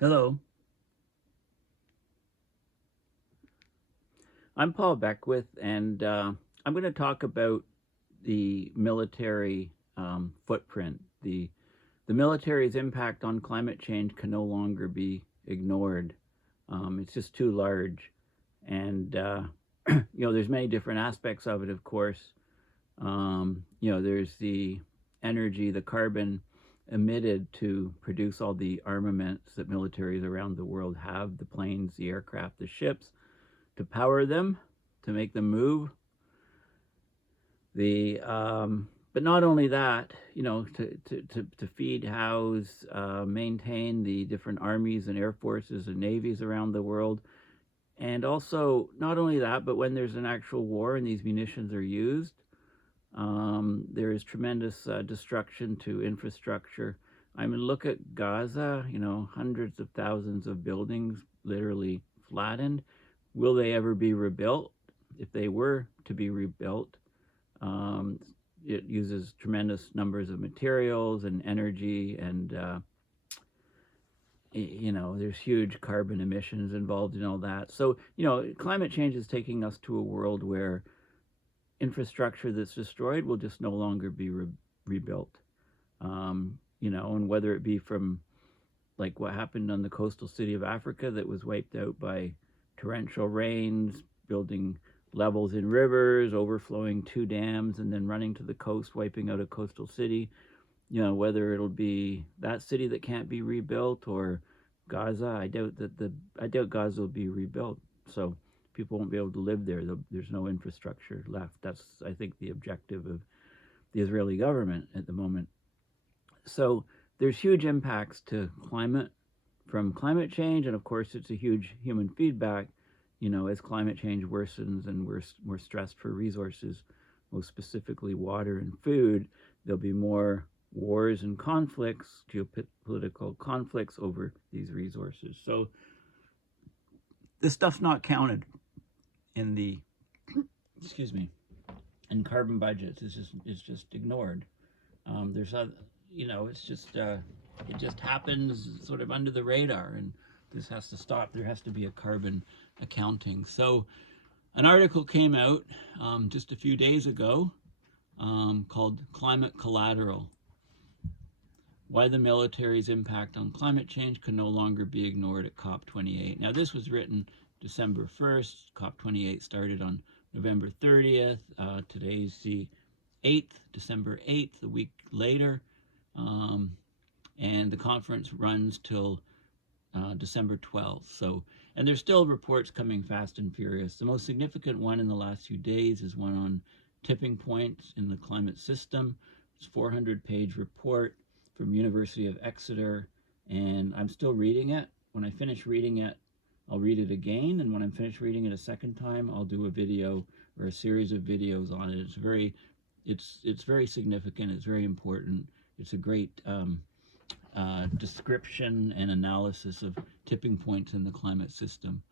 Hello, I'm Paul Beckwith, and I'm going to talk about the military footprint. The military's impact on climate change can no longer be ignored. It's just too large, and there's many different aspects of it. Of course, there's the energy, the carbon emitted to produce all the armaments that militaries around the world have, the planes, the aircraft, the ships, to power them, to make them move. But not only that, to feed, house, maintain the different armies and air forces and navies around the world. And also, not only that, but when there's an actual war and these munitions are used, there is tremendous destruction to infrastructure. I mean, look at Gaza, hundreds of thousands of buildings literally flattened. Will they ever be rebuilt? If they were to be rebuilt, it uses tremendous numbers of materials and energy, and there's huge carbon emissions involved in all that. So climate change is taking us to a world where infrastructure that's destroyed will just no longer be rebuilt. And whether it be from like what happened on the coastal city of Africa that was wiped out by torrential rains, building levels in rivers, overflowing 2 dams, and then running to the coast, wiping out a coastal city. Whether it'll be that city that can't be rebuilt or Gaza, I doubt Gaza will be rebuilt. So people won't be able to live there. There's no infrastructure left. That's, I think, the objective of the Israeli government at the moment. So there's huge impacts to climate from climate change, and of course it's a huge human feedback. As climate change worsens and we're stressed for resources, most specifically water and food, there'll be more wars and conflicts, geopolitical conflicts over these resources. So this stuff's not counted in the in carbon budgets. It's just ignored. There's a it just happens sort of under the radar, and this has to stop. There has to be a carbon accounting. So an article came out just a few days ago called Climate Collateral: Why the Military's Impact on Climate Change Can No Longer Be Ignored at COP28. Now, this was written December 1st. COP28 started on November 30th. Today's the 8th, December 8th, a week later. And the conference runs till December 12th. So, and there's still reports coming fast and furious. The most significant one in the last few days is one on tipping points in the climate system. It's a 400-page report from University of Exeter, and I'm still reading it. When I finish reading it, I'll read it again, and when I'm finished reading it a second time, I'll do a video or a series of videos on it. It's very significant. It's very important. It's a great description and analysis of tipping points in the climate system.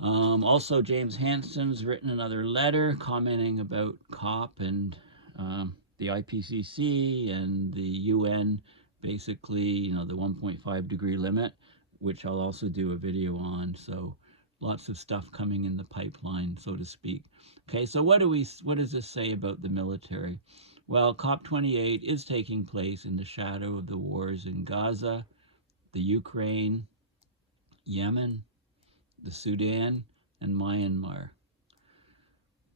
Also, James Hansen's written another letter commenting about COP and the IPCC and the UN, basically, the 1.5 degree limit, which I'll also do a video on. So lots of stuff coming in the pipeline, so to speak. Okay, so what does this say about the military? Well, COP28 is taking place in the shadow of the wars in Gaza, the Ukraine, Yemen, the Sudan, and Myanmar.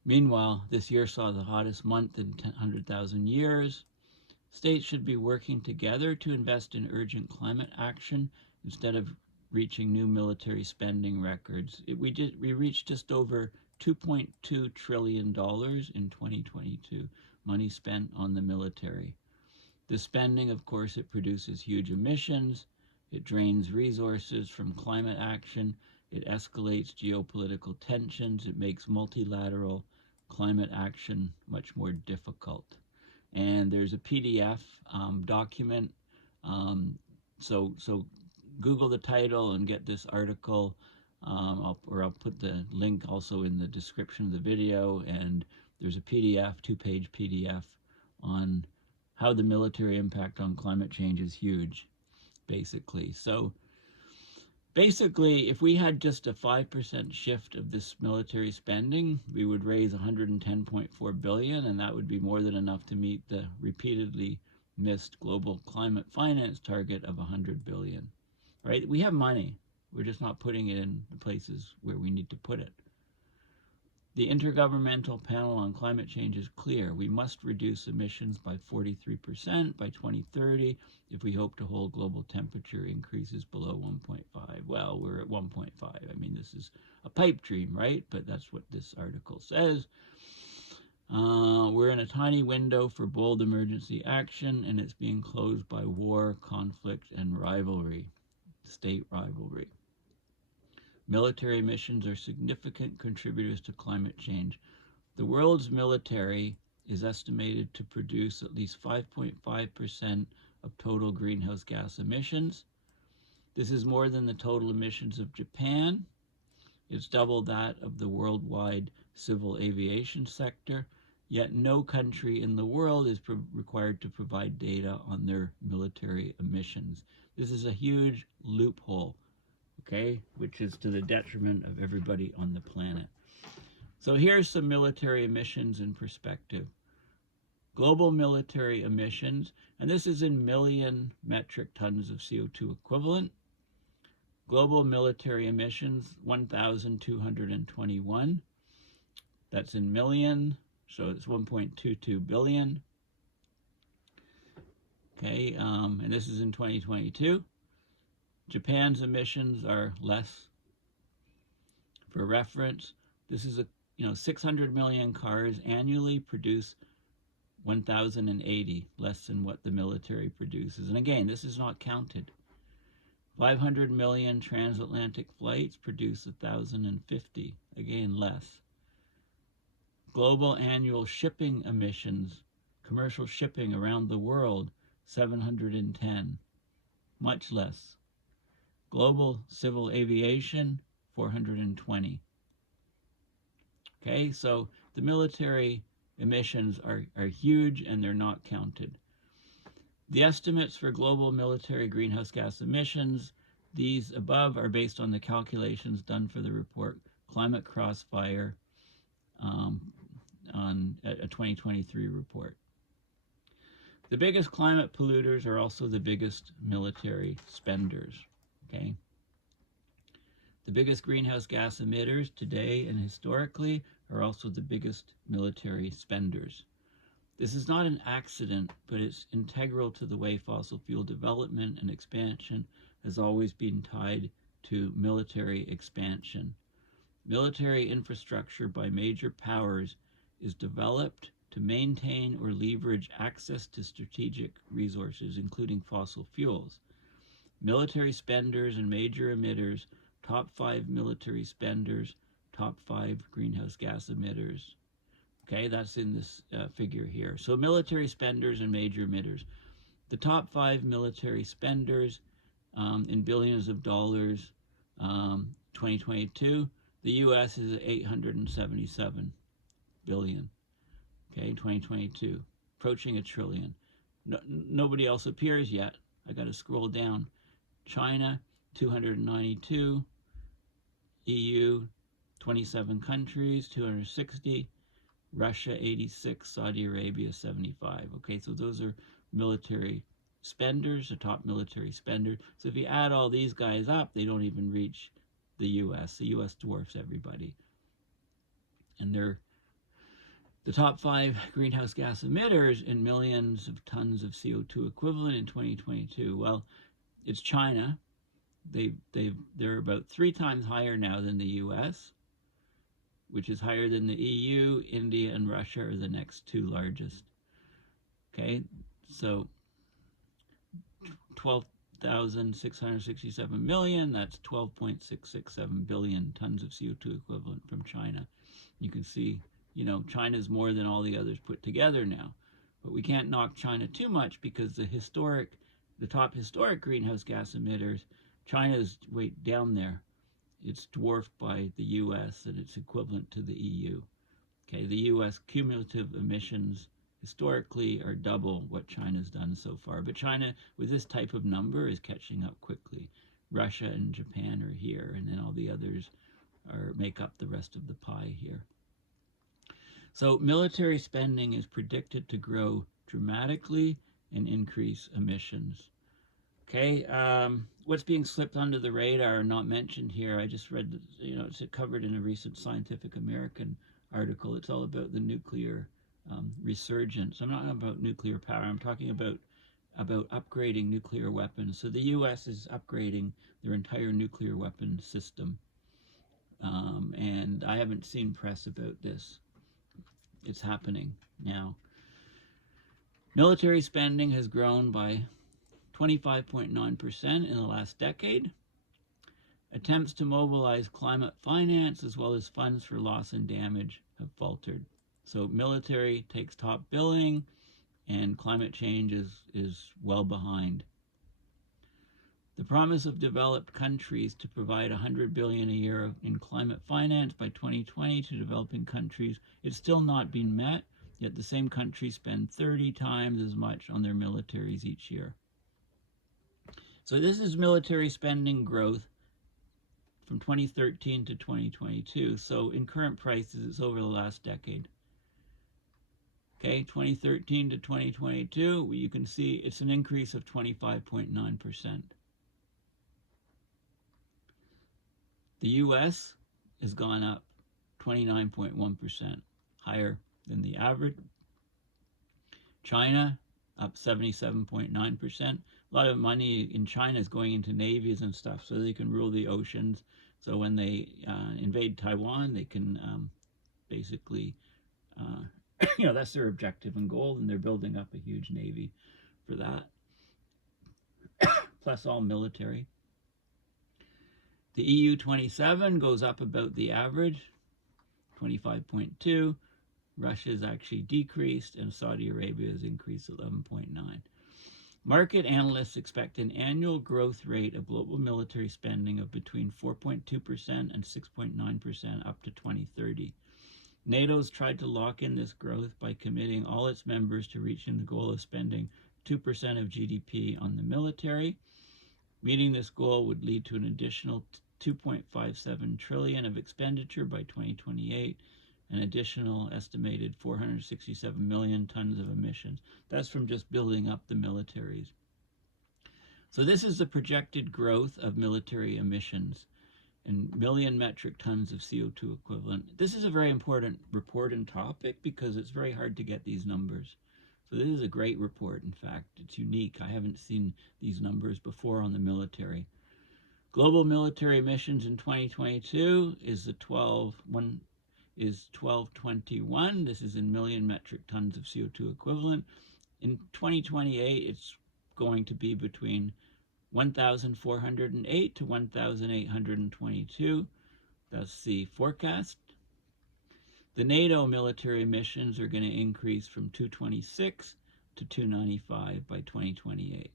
Meanwhile, this year saw the hottest month in 100,000 years. States should be working together to invest in urgent climate action instead of reaching new military spending records. We reached just over $2.2 trillion in 2022, money spent on the military. The spending, of course, it produces huge emissions, it drains resources from climate action, it escalates geopolitical tensions, it makes multilateral climate action much more difficult. And there's a PDF document, so Google the title and get this article, I'll put the link also in the description of the video, and there's a PDF, 2-page PDF on how the military impact on climate change is huge, basically. So Basically, if we had just a 5% shift of this military spending, we would raise 110.4 billion, and that would be more than enough to meet the repeatedly missed global climate finance target of 100 billion. Right? We have money. We're just not putting it in the places where we need to put it. The Intergovernmental Panel on Climate Change is clear. We must reduce emissions by 43% by 2030 if we hope to hold global temperature increases below 1.5. Well, we're at 1.5. I mean, this is a pipe dream, right? But that's what this article says. We're in a tiny window for bold emergency action, and it's being closed by war, conflict, and rivalry, state rivalry. Military emissions are significant contributors to climate change. The world's military is estimated to produce at least 5.5% of total greenhouse gas emissions. This is more than the total emissions of Japan. It's double that of the worldwide civil aviation sector, yet no country in the world is required to provide data on their military emissions. This is a huge loophole, okay, which is to the detriment of everybody on the planet. So here's some military emissions in perspective. Global military emissions, and this is in million metric tons of CO2 equivalent. Global military emissions, 1,221. That's in million, so it's 1.22 billion. Okay, and this is in 2022. Japan's emissions are less. For reference, this is 600 million cars annually produce 1,080, less than what the military produces. And again, this is not counted. 500 million transatlantic flights produce 1,050, again less. Global annual shipping emissions, commercial shipping around the world, 710, much less. Global civil aviation, 420. Okay, so the military emissions are huge and they're not counted. The estimates for global military greenhouse gas emissions, these above are based on the calculations done for the report Climate Crossfire, on a 2023 report. The biggest climate polluters are also the biggest military spenders. Okay. The biggest greenhouse gas emitters today and historically are also the biggest military spenders. This is not an accident, but it's integral to the way fossil fuel development and expansion has always been tied to military expansion. Military infrastructure by major powers is developed to maintain or leverage access to strategic resources, including fossil fuels. Military spenders and major emitters, top 5 military spenders, top 5 greenhouse gas emitters. Okay, that's in this figure here. So military spenders and major emitters. The top 5 military spenders in billions of dollars, 2022, the U.S. is at 877 billion, okay, 2022, approaching $1 trillion. Nobody else appears yet. I got to scroll down. China, 292, EU, 27 countries, 260, Russia, 86, Saudi Arabia, 75. Okay, so those are military spenders, the top military spenders. So if you add all these guys up, they don't even reach the U.S. The U.S. dwarfs everybody. And they're the top 5 greenhouse gas emitters in millions of tons of CO2 equivalent in 2022. Well, it's China. They're about 3 times higher now than the U.S., which is higher than the EU. India and Russia are the next 2 largest. Okay, so 12,667 million, that's 12.667 billion tons of CO2 equivalent from China. You can see, China's more than all the others put together now. But we can't knock China too much because the top historic greenhouse gas emitters, China's way down there. It's dwarfed by the U.S. and it's equivalent to the EU. Okay, the U.S. cumulative emissions historically are double what China's done so far. But China, with this type of number, is catching up quickly. Russia and Japan are here, and then all the others make up the rest of the pie here. So military spending is predicted to grow dramatically and increase emissions. Okay, what's being slipped under the radar and not mentioned here? I just read, it's covered in a recent Scientific American article. It's all about the nuclear resurgence. I'm not talking about nuclear power. I'm talking about upgrading nuclear weapons. So the U.S. is upgrading their entire nuclear weapon system, and I haven't seen press about this. It's happening now. Military spending has grown by 25.9% in the last decade. Attempts to mobilize climate finance as well as funds for loss and damage have faltered. So military takes top billing, and climate change is well behind. The promise of developed countries to provide $100 billion a year in climate finance by 2020 to developing countries, it's still not being met, yet the same countries spend 30 times as much on their militaries each year. So this is military spending growth from 2013 to 2022. So in current prices, it's over the last decade. Okay, 2013 to 2022, you can see it's an increase of 25.9%. The US has gone up 29.1%, higher than the average. China up 77.9%. A lot of money in China is going into navies and stuff so they can rule the oceans. So when they invade Taiwan, they can basically, that's their objective and goal, and they're building up a huge navy for that. Plus all military. The EU 27 goes up about the average, 25.2. Russia's actually decreased, and Saudi Arabia has increased 11.9. Market analysts expect an annual growth rate of global military spending of between 4.2% and 6.9% up to 2030. NATO's tried to lock in this growth by committing all its members to reaching the goal of spending 2% of GDP on the military. Meeting this goal would lead to an additional 2.57 trillion of expenditure by 2028, an additional estimated 467 million tons of emissions. That's from just building up the militaries. So this is the projected growth of military emissions in million metric tons of CO2 equivalent. This is a very important report and topic because it's very hard to get these numbers. So this is a great report. In fact, it's unique. I haven't seen these numbers before on the military. Global military emissions in 2022 is 1221. This is in million metric tons of CO2 equivalent. In 2028, it's going to be between 1,408 to 1,822. That's the forecast. The NATO military emissions are going to increase from 226 to 295 by 2028.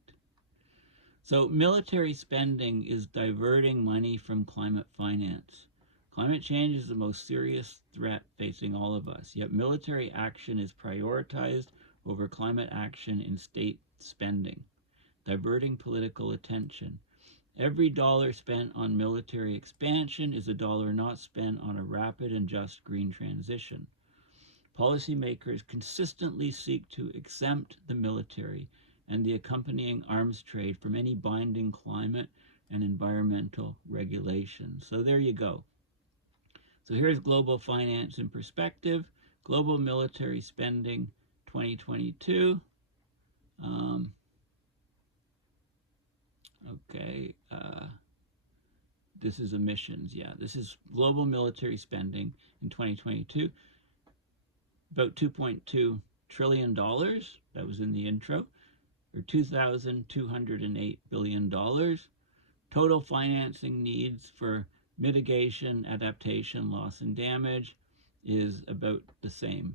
So military spending is diverting money from climate finance. Climate change is the most serious threat facing all of us, yet military action is prioritized over climate action in state spending, diverting political attention. Every dollar spent on military expansion is a dollar not spent on a rapid and just green transition. Policymakers consistently seek to exempt the military and the accompanying arms trade from any binding climate and environmental regulations. So there you go. So here's global finance in perspective. Global military spending 2022. This is emissions. Yeah, this is global military spending in 2022. About $2.2 trillion. That was in the intro. Or $2,208 billion. Total financing needs for mitigation, adaptation, loss, and damage is about the same.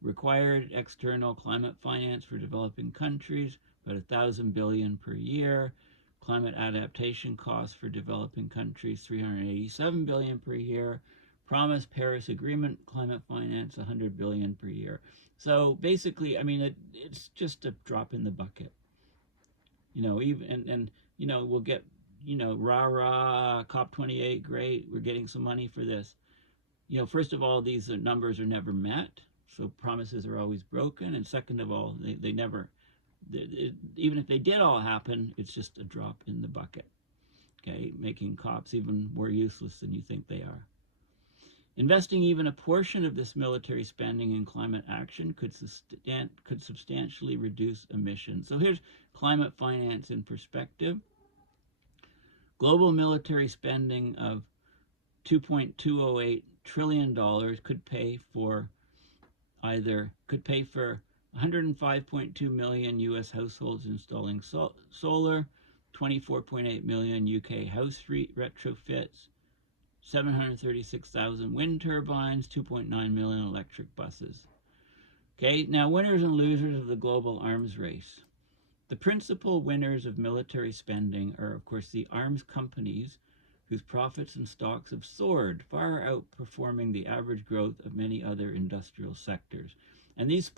Required external climate finance for developing countries, about $1,000 billion per year. Climate adaptation costs for developing countries, $387 billion per year. Promised Paris Agreement climate finance, $100 billion per year. So basically, I mean, it's just a drop in the bucket. we'll get, rah rah, COP28, great, we're getting some money for this. First of all, these numbers are never met, so promises are always broken. And second of all, they never, even if they did all happen, it's just a drop in the bucket, okay, making COPs even more useless than you think they are. Investing even a portion of this military spending in climate action could substantially reduce emissions. So here's climate finance in perspective. Global military spending of $2.208 trillion could pay for 105.2 million US households installing solar, 24.8 million UK house retrofits, 736,000 wind turbines, 2.9 million electric buses. Okay, now winners and losers of the global arms race. The principal winners of military spending are, of course, the arms companies whose profits and stocks have soared, far outperforming the average growth of many other industrial sectors. And these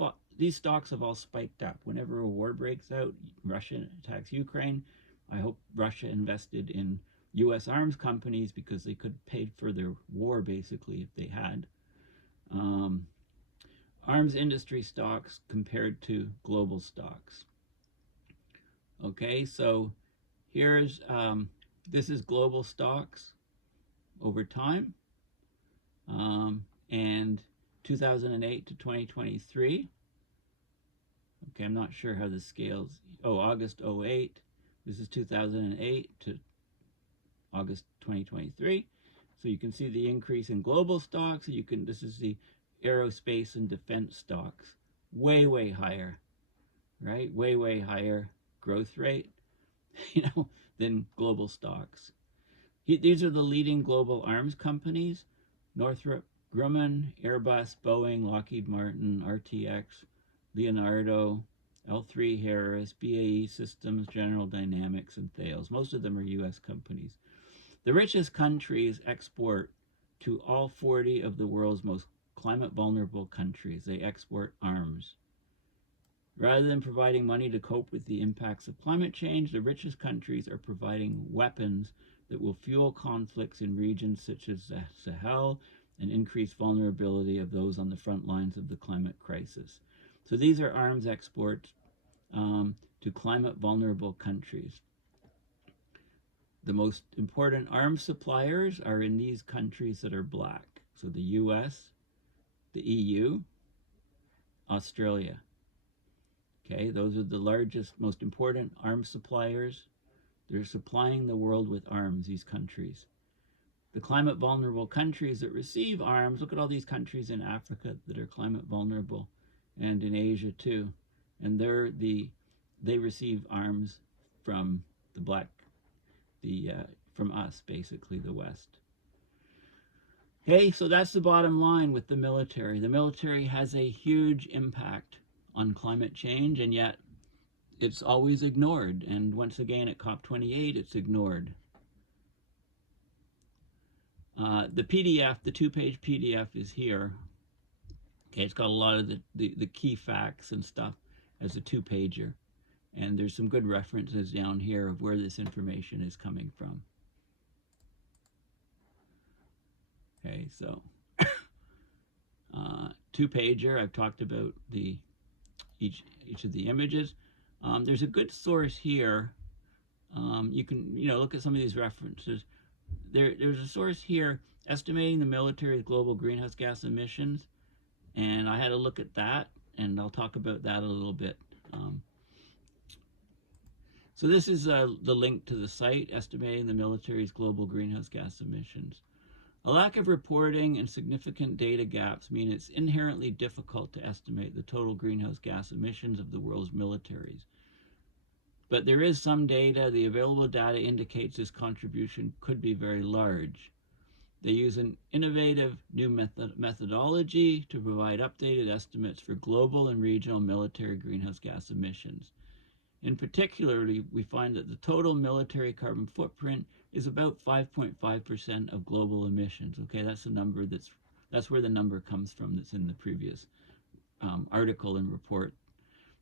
stocks have all spiked up. Whenever a war breaks out, Russia attacks Ukraine, I hope Russia invested in U.S. arms companies because they could pay for their war, basically, if they had. Arms industry stocks compared to global stocks. Okay, so here's, this is global stocks over time, and 2008 to 2023. Okay, I'm not sure how this scales. Oh, August 08. This is 2008 to August 2023. So you can see the increase in global stocks. This is the aerospace and defense stocks. Way higher, right? Way higher growth rate, than global stocks. These are the leading global arms companies: Northrop Grumman, Airbus, Boeing, Lockheed Martin, RTX, Leonardo, L3 Harris, BAE Systems, General Dynamics, and Thales. Most of them are U.S. companies. The richest countries export to all 40 of the world's most climate vulnerable countries. They export arms. Rather than providing money to cope with the impacts of climate change, the richest countries are providing weapons that will fuel conflicts in regions such as the Sahel and increase vulnerability of those on the front lines of the climate crisis. So these are arms exports to climate vulnerable countries. The most important arms suppliers are in these countries that are black. So the US, the EU, Australia. Okay, those are the largest, most important arms suppliers. They're supplying the world with arms, these countries. The climate vulnerable countries that receive arms, look at all these countries in Africa that are climate vulnerable, and in Asia too. And they receive arms from from us, basically, the West. Okay, so that's the bottom line with the military. The military has a huge impact on climate change, and yet it's always ignored. And once again, at COP28, it's ignored. The PDF, the 2-page PDF is here. Okay, it's got a lot of the key facts and stuff as a 2-pager. And there's some good references down here of where this information is coming from. Okay, so 2-pager, I've talked about each of the images. There's a good source here. You can look at some of these references. There's a source here, estimating the military's global greenhouse gas emissions, and I had a look at that, and I'll talk about that a little bit. So this is the link to the site, estimating the military's global greenhouse gas emissions. A lack of reporting and significant data gaps mean it's inherently difficult to estimate the total greenhouse gas emissions of the world's militaries. But there is some data. The available data indicates this contribution could be very large. They use an innovative new methodology to provide updated estimates for global and regional military greenhouse gas emissions. In particular, we find that the total military carbon footprint is about 5.5% of global emissions. Okay, that's the number that's where the number comes from that's in the previous article and report.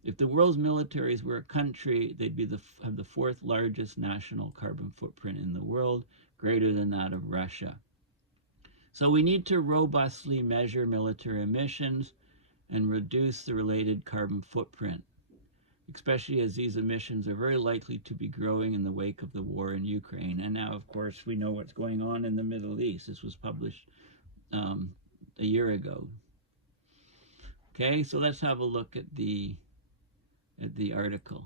If the world's militaries were a country, they'd be have the fourth largest national carbon footprint in the world, greater than that of Russia. So we need to robustly measure military emissions and reduce the related carbon footprint, especially as these emissions are very likely to be growing in the wake of the war in Ukraine. And now, of course, we know what's going on in the Middle East. This was published a year ago. Okay, so let's have a look at the article.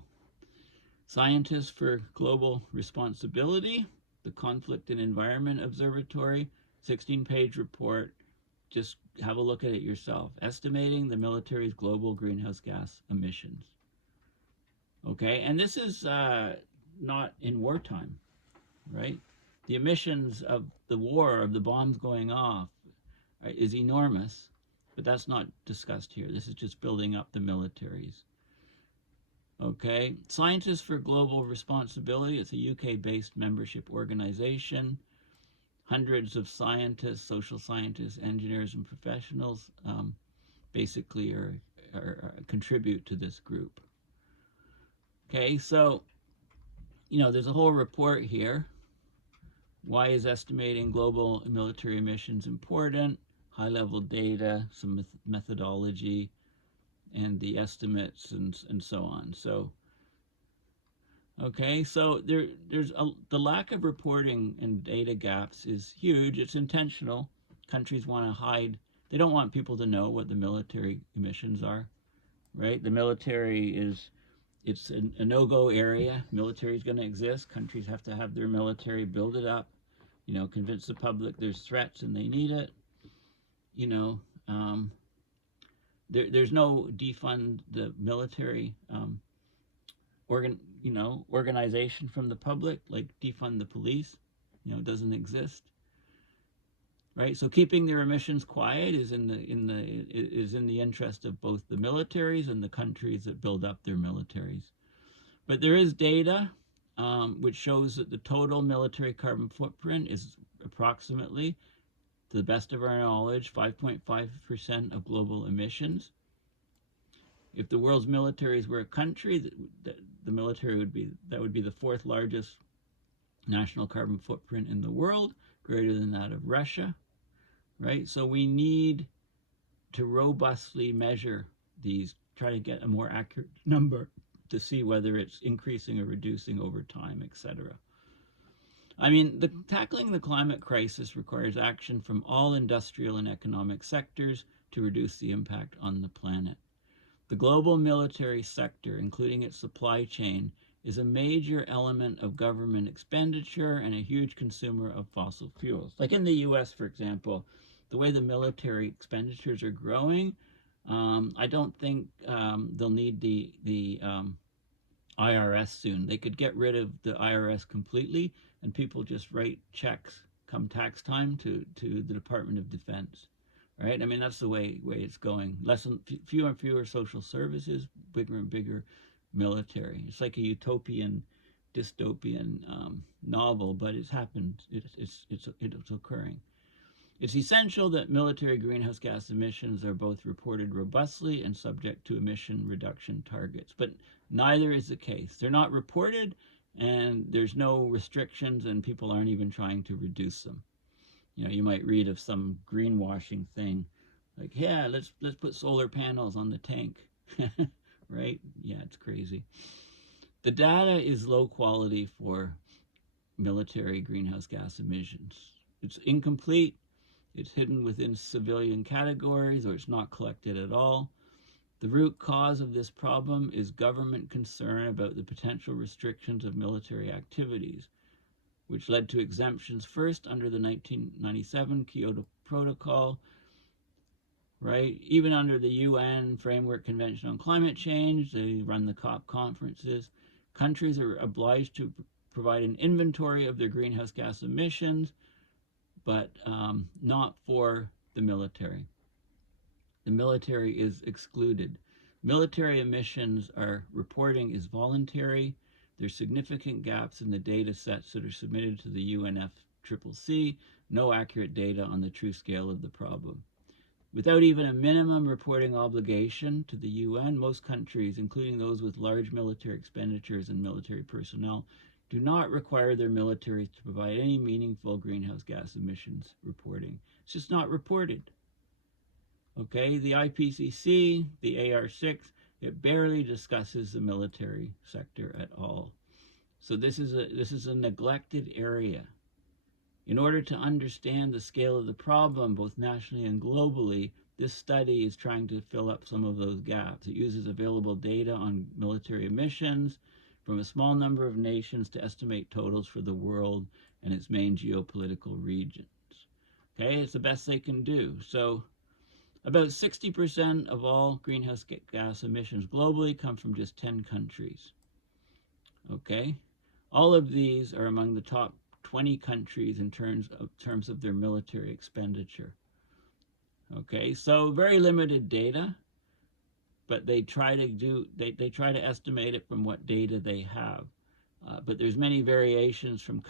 Scientists for Global Responsibility, the Conflict and Environment Observatory, 16-page report. Just have a look at it yourself. Estimating the military's global greenhouse gas emissions. Okay, and this is not in wartime, right? The emissions of the war, of the bombs going off, is enormous, but that's not discussed here. This is just building up the militaries. Okay, Scientists for Global Responsibility, it's a UK-based membership organization. Hundreds of scientists, social scientists, engineers, and professionals basically contribute to this group. Okay, so, there's a whole report here. Why is estimating global military emissions important? High-level data, some methodology, and the estimates, and so on. So, okay, so the lack of reporting and data gaps is huge. It's intentional. Countries want to hide. They don't want people to know what the military emissions are, right? The military it's a no-go area. Military is going to exist. Countries have to have their military, build it up, convince the public there's threats and they need it. There's no defund the military organization from the public, like defund the police. Doesn't exist, right? So keeping their emissions quiet is in the interest of both the militaries and the countries that build up their militaries. But there is data which shows that the total military carbon footprint is approximately, to the best of our knowledge, 5.5% of global emissions. If the world's militaries were a country, the military would be the fourth largest national carbon footprint in the world, greater than that of Russia, right? So we need to robustly measure these, try to get a more accurate number to see whether it's increasing or reducing over time, etc. I mean, tackling the climate crisis requires action from all industrial and economic sectors to reduce the impact on the planet. The global military sector, including its supply chain, is a major element of government expenditure and a huge consumer of fossil fuels. Like in the US, for example, the way the military expenditures are growing, I don't think they'll need the IRS soon. They could get rid of the IRS completely, and people just write checks come tax time to the Department of Defense, right? I mean, that's the way it's going. Fewer and fewer social services, bigger and bigger military. It's like a utopian, dystopian novel, but it's happened. It's occurring. It's essential that military greenhouse gas emissions are both reported robustly and subject to emission reduction targets. But neither is the case. They're not reported, and there's no restrictions, and people aren't even trying to reduce them. You might read of some greenwashing thing, like, yeah, let's put solar panels on the tank, right? Yeah, it's crazy. The data is low quality for military greenhouse gas emissions. It's incomplete. It's hidden within civilian categories, or it's not collected at all. The root cause of this problem is government concern about the potential restrictions of military activities, which led to exemptions first under the 1997 Kyoto Protocol, right? Even under the UN Framework Convention on Climate Change, they run the COP conferences. Countries are obliged to provide an inventory of their greenhouse gas emissions, but not for the military. The military is excluded. Military emissions reporting is voluntary. There's significant gaps in the data sets that are submitted to the UNFCCC. No accurate data on the true scale of the problem. Without even a minimum reporting obligation to the UN, most countries, including those with large military expenditures and military personnel, do not require their militaries to provide any meaningful greenhouse gas emissions reporting. It's just not reported. Okay, the IPCC, the AR6, it barely discusses the military sector at all. So this is a neglected area. In order to understand the scale of the problem, both nationally and globally, this study is trying to fill up some of those gaps. It uses available data on military emissions from a small number of nations to estimate totals for the world and its main geopolitical regions. Okay, it's the best they can do. So about 60% of all greenhouse gas emissions globally come from just 10 countries. Okay, all of these are among the top 20 countries in terms of their military expenditure. Okay, so very limited data, but they try to estimate it from what data they have. But there's many variations from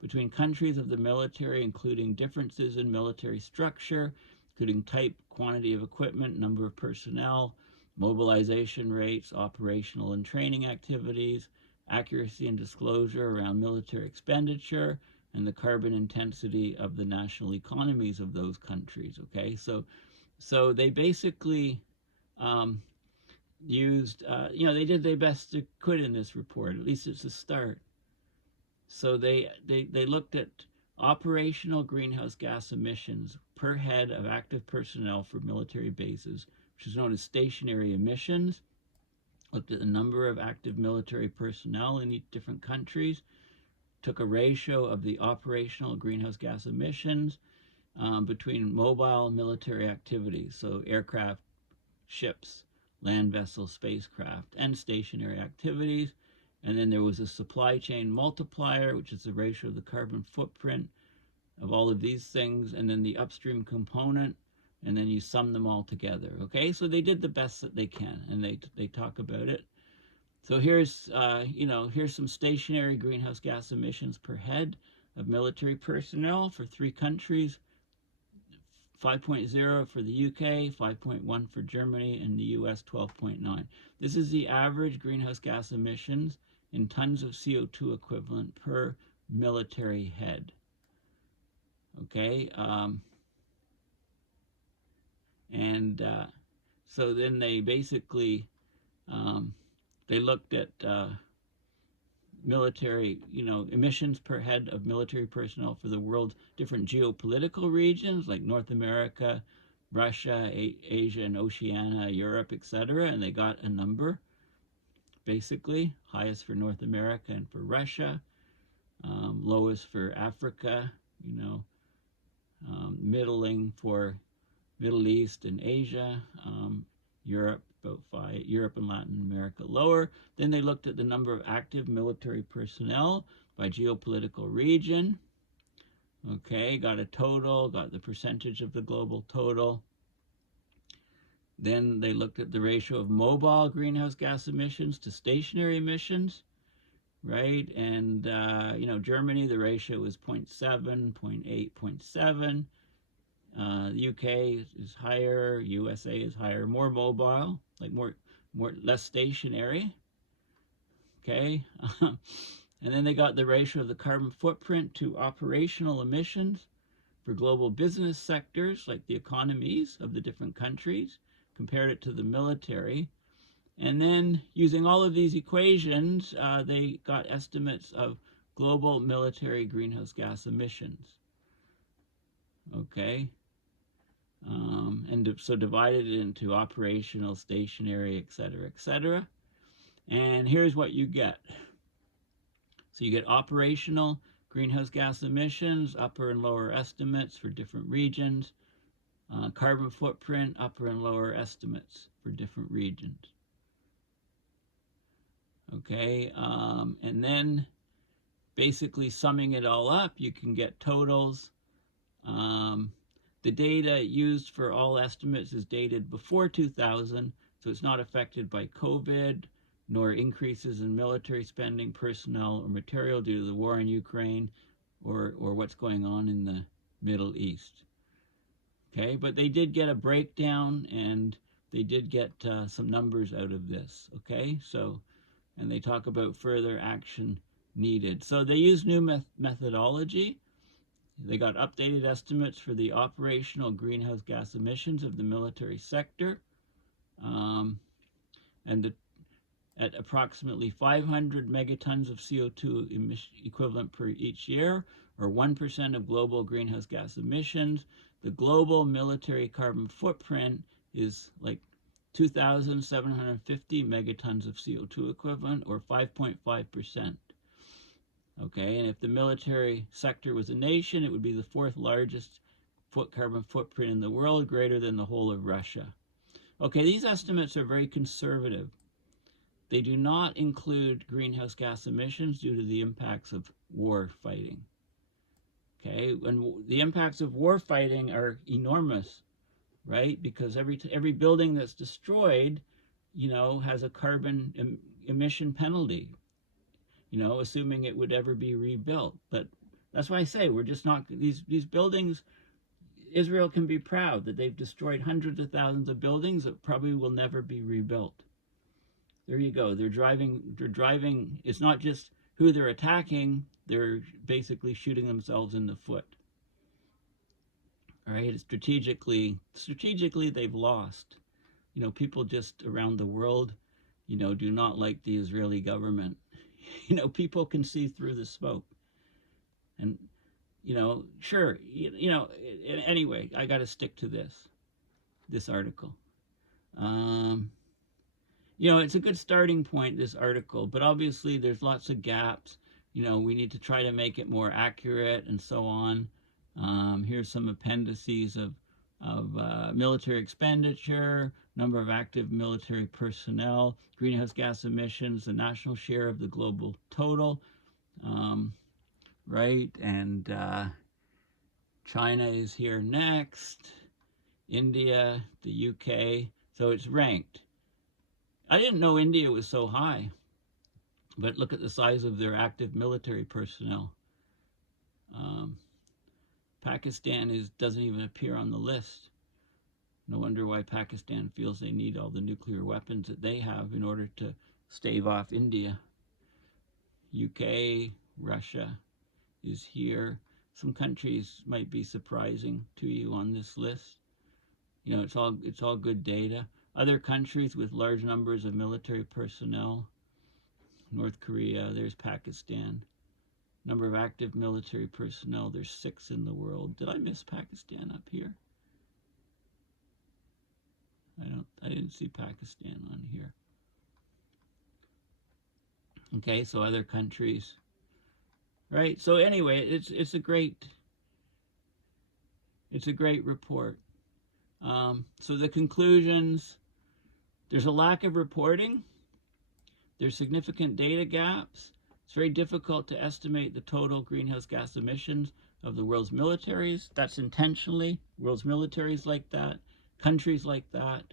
between countries of the military, including differences in military structure, including type, quantity of equipment, number of personnel, mobilization rates, operational and training activities, accuracy and disclosure around military expenditure, and the carbon intensity of the national economies of those countries. Okay, so they basically used, they did their best they could in this report. At least it's a start. So they looked at operational greenhouse gas emissions per head of active personnel for military bases, which is known as stationary emissions. Looked at the number of active military personnel in each different countries, took a ratio of the operational greenhouse gas emissions between mobile military activities, so aircraft, ships, land vessels, spacecraft, and stationary activities. And then there was a supply chain multiplier, which is the ratio of the carbon footprint of all of these things, and then the upstream component, and then you sum them all together. Okay, so they did the best that they can, and they talk about it. So here's here's some stationary greenhouse gas emissions per head of military personnel for 3 countries: 5.0 for the UK, 5.1 for Germany, and the US 12.9. This is the average greenhouse gas emissions in tons of CO2 equivalent per military head. Okay, so then they basically they looked at military, emissions per head of military personnel for the world's different geopolitical regions, like North America, Russia, Asia and Oceania, Europe, etc. And they got a number, basically, highest for North America and for Russia, lowest for Africa, middling for Middle East and Asia, Europe, about 5, Europe and Latin America lower. Then they looked at the number of active military personnel by geopolitical region. Okay, got a total, got the percentage of the global total. Then they looked at the ratio of mobile greenhouse gas emissions to stationary emissions, right? And, Germany, the ratio is 0.7, 0.8, 0.7. The UK is higher, USA is higher, more mobile, like less stationary. Okay, and then they got the ratio of the carbon footprint to operational emissions for global business sectors, like the economies of the different countries, compared it to the military. And then using all of these equations, they got estimates of global military greenhouse gas emissions. Okay. And so divided it into operational, stationary, etc., etc. And here's what you get. So you get operational greenhouse gas emissions, upper and lower estimates for different regions, carbon footprint, upper and lower estimates for different regions. Okay, and then basically summing it all up, you can get totals. The data used for all estimates is dated before 2000, so it's not affected by COVID, nor increases in military spending, personnel, or material due to the war in Ukraine, or what's going on in the Middle East. Okay, but they did get a breakdown, and they did get some numbers out of this. Okay, so, and they talk about further action needed. So they use new methodology. They got updated estimates for the operational greenhouse gas emissions of the military sector, and at approximately 500 megatons of CO2 equivalent per each year, or 1% of global greenhouse gas emissions. The global military carbon footprint is like 2,750 megatons of CO2 equivalent, or 5.5%. Okay, and if the military sector was a nation, it would be the fourth largest carbon footprint in the world, greater than the whole of Russia. Okay, these estimates are very conservative. They do not include greenhouse gas emissions due to the impacts of war fighting. Okay, and the impacts of war fighting are enormous, right? Because every building that's destroyed, has a carbon emission penalty, assuming it would ever be rebuilt. But that's why I say we're just not, these buildings, Israel can be proud that they've destroyed hundreds of thousands of buildings that probably will never be rebuilt. There you go. They're driving, it's not just who they're attacking, they're basically shooting themselves in the foot. All right, strategically they've lost. People just around the world, do not like the Israeli government. People can see through the smoke. And, sure, anyway, I got to stick to this article. It's a good starting point, this article, but obviously there's lots of gaps. We need to try to make it more accurate and so on. Here's some appendices of military expenditure, number of active military personnel, greenhouse gas emissions, the national share of the global total, right? And China is here next, India, the UK, so it's ranked. I didn't know India was so high, but look at the size of their active military personnel. Pakistan doesn't even appear on the list. No wonder why Pakistan feels they need all the nuclear weapons that they have in order to stave off India. UK, Russia is here. Some countries might be surprising to you on this list. It's all good data. Other countries with large numbers of military personnel, North Korea, there's Pakistan. Number of active military personnel, there's 6 in the world. Did I miss Pakistan up here? I didn't see Pakistan on here. Okay, so other countries. Right? So anyway, it's a great report. So the conclusions, there's a lack of reporting. There's significant data gaps. It's very difficult to estimate the total greenhouse gas emissions of the world's militaries. That's intentionally. World's militaries like that. Countries like that.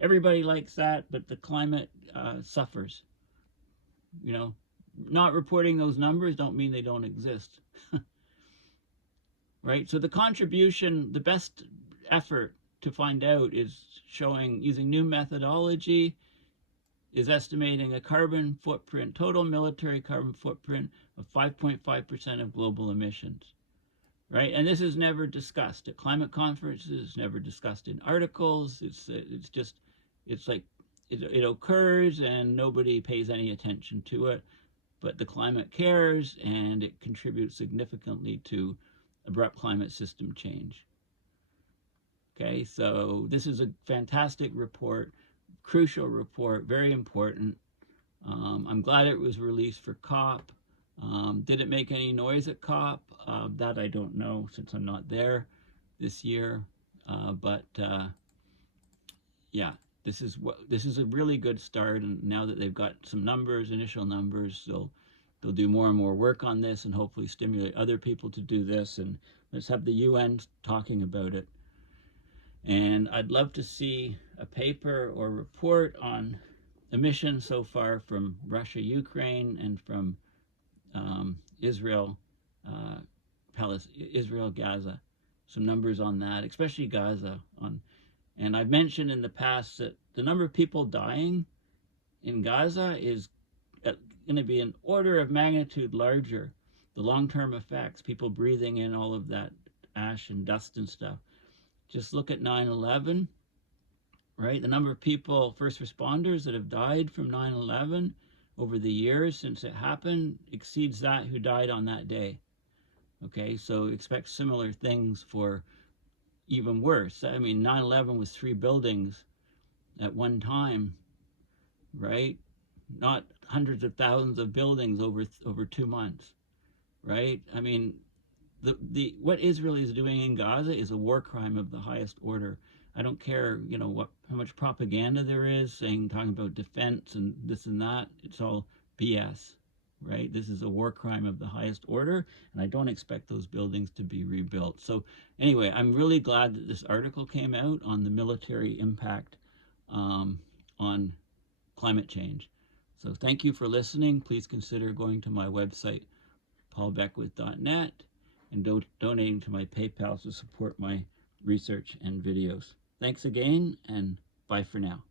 Everybody likes that, but the climate suffers. Not reporting those numbers don't mean they don't exist. Right? So the contribution, the best effort to find out is showing, using new methodology, is estimating a carbon footprint, total military carbon footprint of 5.5% of global emissions, right? And this is never discussed at climate conferences, never discussed in articles. It's like it occurs and nobody pays any attention to it, but the climate cares and it contributes significantly to abrupt climate system change. Okay, so this is a fantastic report. Crucial report, very important. I'm glad it was released for COP. Did it make any noise at COP? That I don't know, since I'm not there this year. Yeah, this is a really good start. And now that they've got some numbers, initial numbers, they'll do more and more work on this, and hopefully stimulate other people to do this. And let's have the UN talking about it. And I'd love to see a paper or report on emissions so far from Russia, Ukraine, and from Israel, Gaza. some numbers on that, especially Gaza. And I've mentioned in the past that the number of people dying in Gaza is going to be an order of magnitude larger. The long-term effects, people breathing in all of that ash and dust and stuff. Just look at 9/11, right? The number of people, first responders, that have died from 9/11 over the years since it happened exceeds that who died on that day. Okay, so expect similar things for even worse. I mean, 9/11 was 3 buildings at one time, right? Not hundreds of thousands of buildings over 2 months, right? I mean, the what Israel is doing in Gaza is a war crime of the highest order. I don't care, you know, how much propaganda there is talking about defense and this and that. It's all BS, right? This is a war crime of the highest order, and I don't expect those buildings to be rebuilt. So anyway, I'm really glad that this article came out on the military impact on climate change. So thank you for listening. Please consider going to my website, paulbeckwith.net, and donating to my PayPal to support my research and videos. Thanks again, and bye for now.